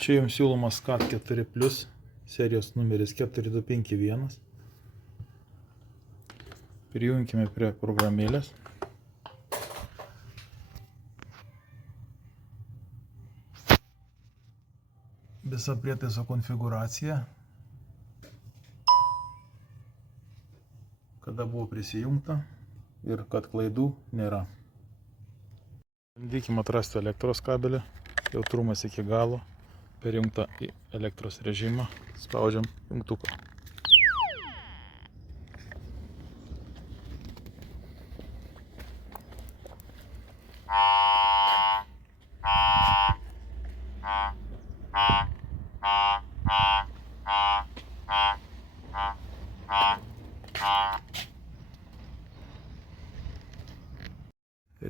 Čia jums siūlomas SCAT 4+, serijos numeris 4251. Prijunkime prie programėlės. Visa prietaiso konfigūracija, kada buvo prisijungta ir kad klaidų nėra. Bandykime atrasti elektros kabelį, jautrumas iki galo, perjungta į elektros režimą, spaudžiam jungtuką.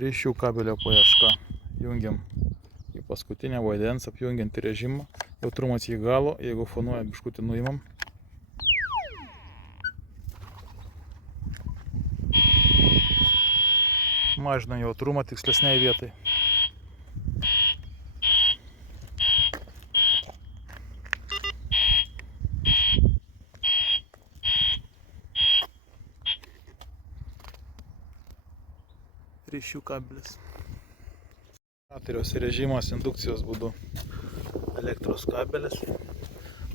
Ryšių kabelio paieška. Jungiam į paskutinę vandens apjungiantį režimą. Jautrumas iki galo, jeigu fonuoja biškutį nuimam. Mažinam jautrumą tikslesniai vietai. Ryšių kabelis. Generatoriaus režimas indukcijos būdu. Elektros kabelis.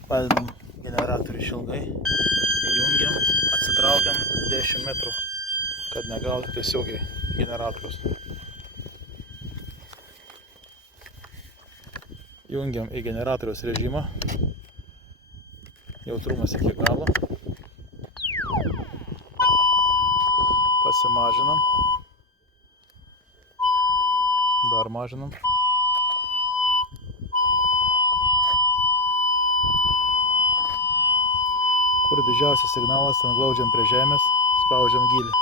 Padedam generatorių išilgai. Įjungiam, atsitraukiam 10 metrų, kad negautų tiesiogiai generatorius. Jungiam į generatoriaus režimą. Jautrumas iki galo. Pasimažinam. Dar mažinam. Kur didžiausias signalas, ten glaudžiam prie žemės, spaudžiam gylį.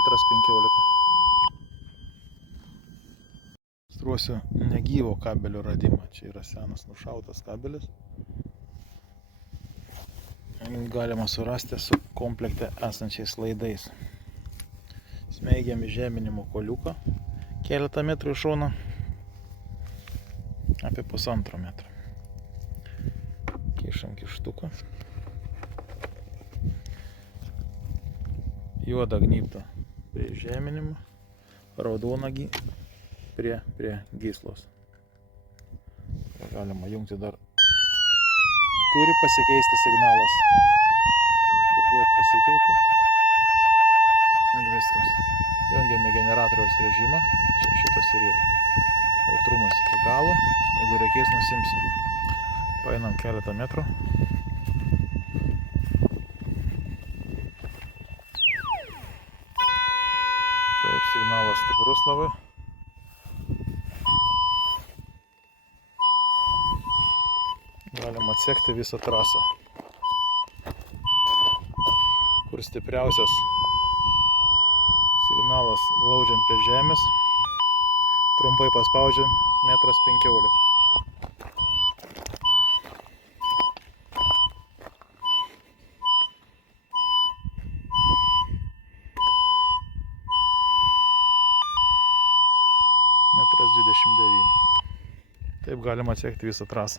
1,15 m. Struosiu negyvo kabelio radimą. Čia yra senas nušautas kabelis. Galima surasti su komplekte esančiais laidais. Smeigiam į žeminimo koliuką. Keletą metrų į šoną, apie 1,5 metro. Kišam kištuką. Juodą gnybtą prie žeminimo, raudoną prie gyslos. Galima jungti dar. Turi pasikeisti signalas. Girdėjot, pasikeitė. Ir viskas. Jungiame generatoriaus režimą. Čia šitas ir yra. Jautrumas iki galo. Jeigu reikės, nusimsim. Paeinam keletą metrų. Taip, signalas stiprus labai. Galima atsekti visą trasą. Kur stipriausias signalas glaudžiam prie žemės, trumpai paspaudžiam 1,15 m. Metras 29. Taip galima atsekti visą trasą.